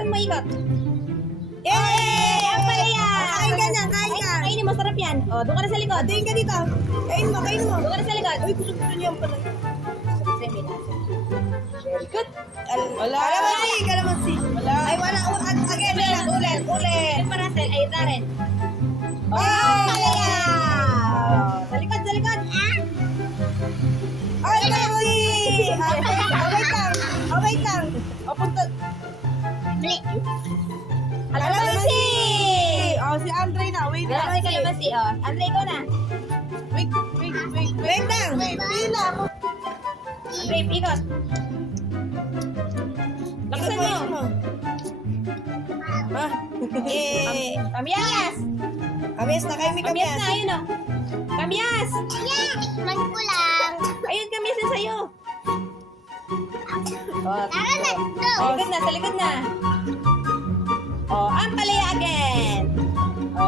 Lakasan mo ikot. Yay! Ang palaya! Kain ka na, kain ka. Kainin mo, sarap yan. O, doon ka na sa likod. Tingin ka dito. Kain mo, kain mo. Doon ka na sa likod. Uy, gusto niya ang palaya. Kasi may lasa. Very good. Wala. Kalamansi. Wala. Ay, wala. Again, ulit. Yung parasel ay Darren. Ay! Palaya! Sa likod, sa likod. Ay, kalamansi! Wait lang. Punta. Kalamansi! Oh, si Andre na. Wait lang. Kalamansi, kalamansi. O, Andre, ikaw na. Wait lang. Pila ako. Andre, ikot. Lakasan mo. Ha? Eh. Kamyas! Kamyas na kayo, may Kamyas kamyas. na, ayun o. Kamyas! Man ko lang. Ayun, kamyas na sa'yo. O, Tara na. sa likod na, sa likod na. O, ang palaya again. O,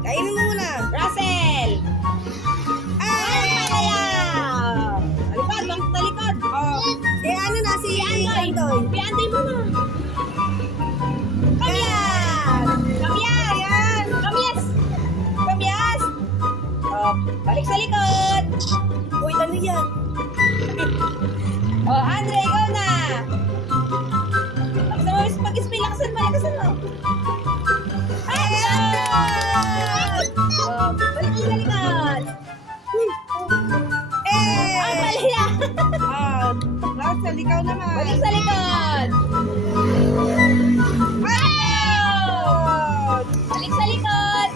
Kainin mo muna. Russell. Ang palaya. Talikod, bakit talikod? O, Si ano na, si Andoy. Piandoy mo na. Kamyas! Kamyas! Kamyas! Kamyas! O, balik sa likod. Uy, ano yan? O, Andre, ikaw na. Lakasan mo, pag-spin, lakasan mo. Action! O, balik sa likod. Ang palaya. Russell, ikaw naman. Balik sa likod. Balik sa likod.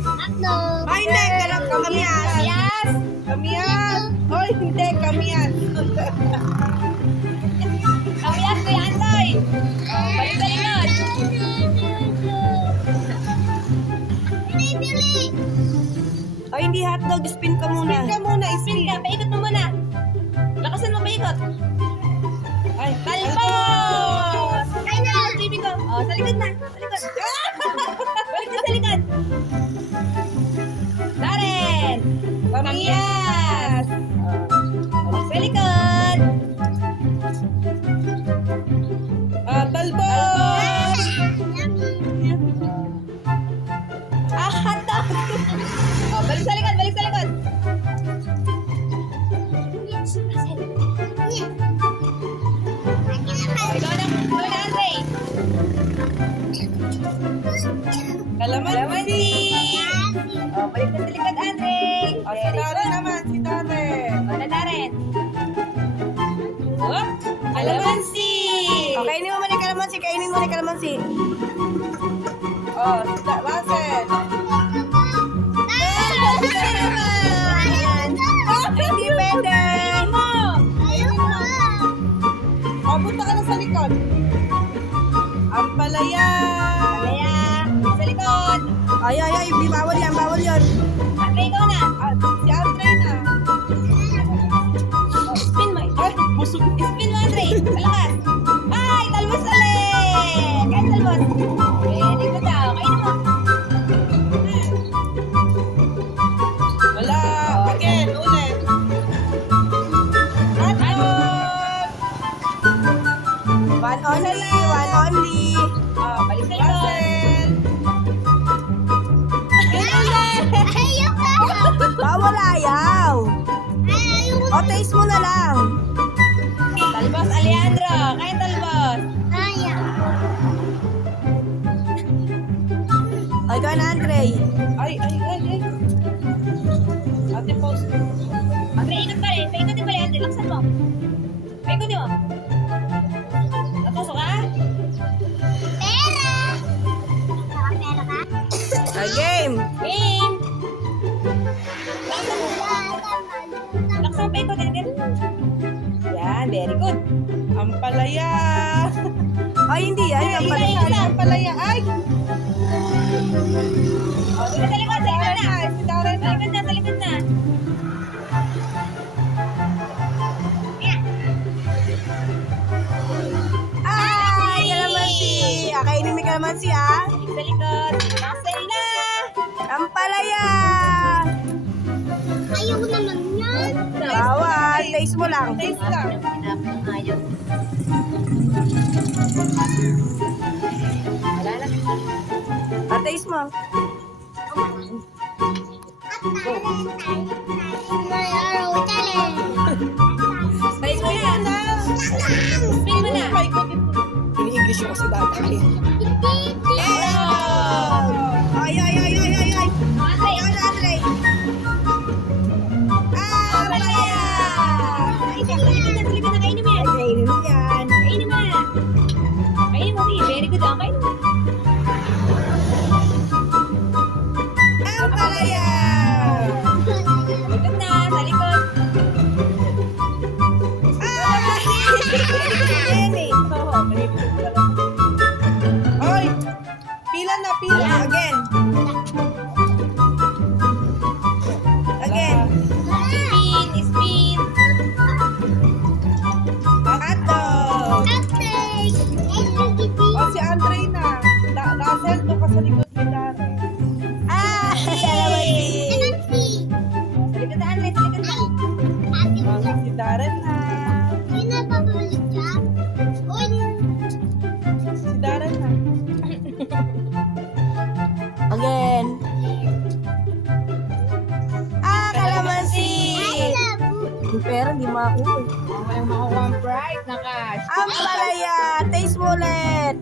Tatlo. Ay, hindi. Kamyas. Kamyas. Kamyas. Oy, hindi. Kamyas. Kamyas, Kuya Andoy. O, balik sa likod. Bili. Ay, hindi hotdog. Spin ka muna. Spin ka, paikot mo muna. Lakasan mo, paikot. Ay, Talbos! Ay na. Baby ko. O, sa likod na. Sa likod. Balik na sa likod. Darren! Kamyas! O, balik sa likod. Talbos. Hotdog! O, balik sa likod, balik sa likod. Ikaw na, Andre. Kalamansi. O, balik na sa likod, Andre. O, si Darren naman. Si Darren. O, na Darren. Whoop! Kalamansi! O, kainin mo muna yung kalamansi. Kainin mo muna yung kalamansi. O, si Russell. Hindi pwede. O, punta ka na sa likod. Ang palaya. Palaya! Sa likod! Ay, bawal yan, bawal yan. Andre, ikaw na! Si Andre na. Spin mo! Ay, busog. Spin mo, Andre! Sa lakas! Ay! Talbos ulit! Kain talbos! Very good daw! Kain mo! Wala. Again, ulit. One only, one only. Oh, balik sa likod! Bawal ayaw. O, taste mo na lang. Talbos, Alejandro! Kain talbos! O, ikaw na, Andre. Ay. Ate, pause. Andre, ikot pa rin! Paikotin pa rin, Andre! Laksan mo! Paikotin mo! Natusok ka? A game. Game! Laksan mo! Laksan mo, paikotin! Yan, very good! Ang palaya. Ay, hindi yan. Ang palaya. Ang palaya. Ay! O, doon na sa likod! Sa likod na! Si Darren Sa likod na! Sa likod na! Ay, kalamansi. Kainin mo yung kalamansi, ah. Balik sa likod! Russell na! Ang palaya. Ayaw naman yan. Bawal. Taste mo lang. Taste lang. Ayaw. mo. May araw challenge. Balik mo na. Balik mo na. Paikutin mo. Ini-English mo si Daddy. Titi. Ay, ay, ay, ay, ay, ay. Andre. Ikaw na, Andre. Ah, palaya! Ay, dali ka na. Kainin mo yan. Kainin mo yan. Kainin mo yan. Kainin mo, Bea. Very good. Kainin mo. Ang palaya! Likod na. Sa likod. Ah! Ayan eh. Oo, balik mo pala. Ay! Pila na, pila. Again. Again. Spin, spin. Hotdog. O, si Andre na. Russell, doon ka sa likod ni Darren. Ah! Salamat. Sa likod na, Andre. Sa likod na. Si Darren na. Si Darren na. Again. Ah, kalamansi. Pero hindi makakuha. Walang makukuha ang prize na cash. Ang palaya. Taste mo ulit.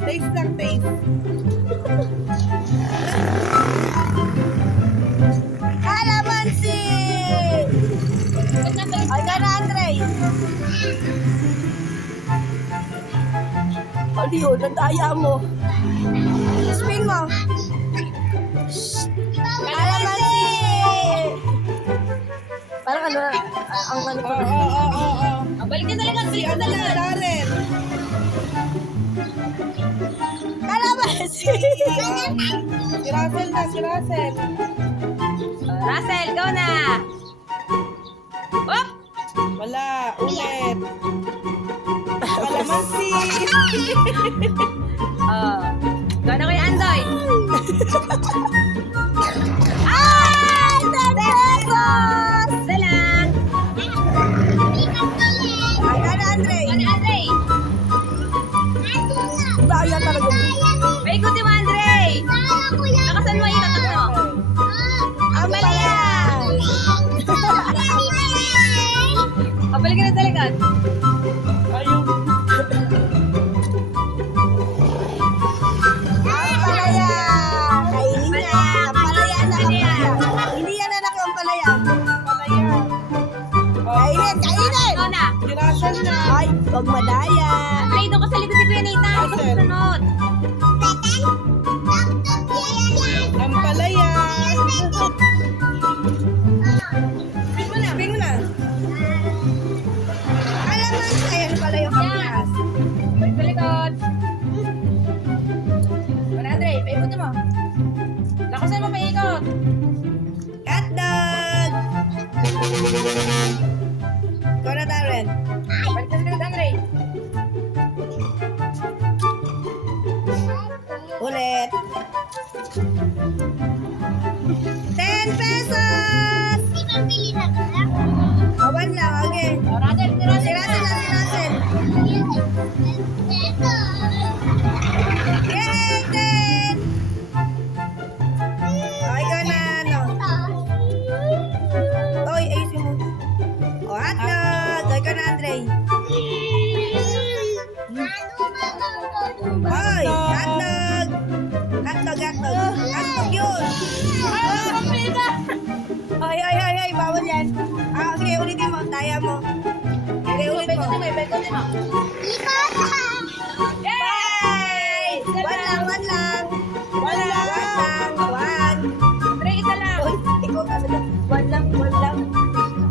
Taste lang, taste. Kalamansi. Likod na, balik. Ay, ka na, Andre. Ano yun? Nandaya mo. Spin mo. Kalamansi. Parang ano, ang ano ko. Ah, balik na sa likod. Si Balik na ano sa na, likod. Darren. Kalamansi. Si Russell na, si Russell. Russell, go na. Op! Wala, ulit. Kalamansi. Oh. Go na Kuya Andoy. Ay! 10 pesos! Isa lang. Ay, ka na, Andre. Go na, Andre. Daya talaga mo. Paikutin mo, Andre. Nakasan mo, ikatak mo. Ang palaya. Oh, balik ka na sa likod. Ayun. Ang palaya. Kainin niya. Ang palaya na ang palaya. Hindi yan anak ang palaya. Palaya. Kainin, kainin. Go na. Si Russell na. Ay, huwag madaya. Play doon ka sa likod ni Kuya Nathan. Ikaw Russell. susunod. Ang palaya. Spin mo na. Spin mo na. Kalamansi. Ayan pala yung Pilipinas. Balik sa likod. Go na, Andre. Paikutin mo. Lakasan mo, paikot. Hotdog. Go na, Darren. Balik ka sa likod, Andre. Ulit. 10 pesos. Awan lang, okay. Oh, Russell, si Si Russell Russell na, si Russell. Yay, 10. Okay ka na, ano. Oy, ayusin mo. O, hotdog. Okay ka na, Andre. Oy, hotdog. Hotdog, hotdog. Hotdog yun. Ay, ay, ay, ay, bawal yan. Ah, sige, ulitin mo. Taya mo. Sige, ulit mo. Paikutin mo. Yay! One lang, one lang. One lang, one lang. One. Andre, isa lang. Uy, ikaw talaga. One lang, one lang.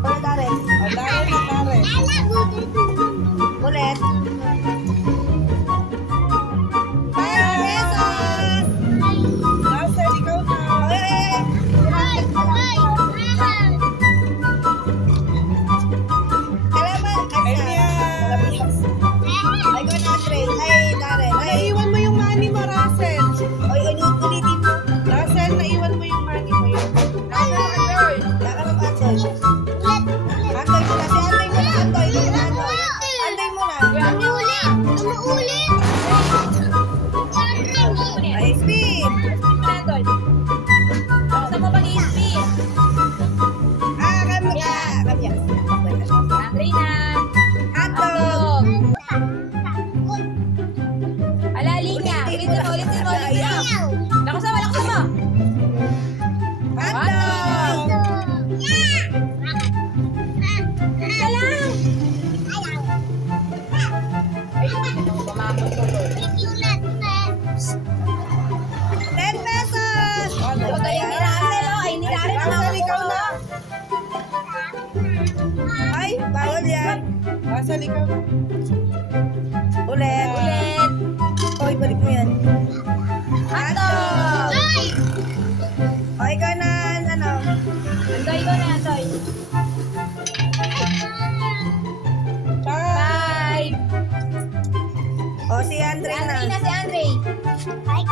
Wala Darren. O, Darren na, Darren. Ulit. 5 pesos. Russell, ikaw na. Ay, kalaman. Ayun yan. Ay, go na, ibalik mo yan. Anton! Ay! O, ikaw na, ano? Antoy ko na, Antoy. 5. O, si Andre Andre na. na si Andre. Ay,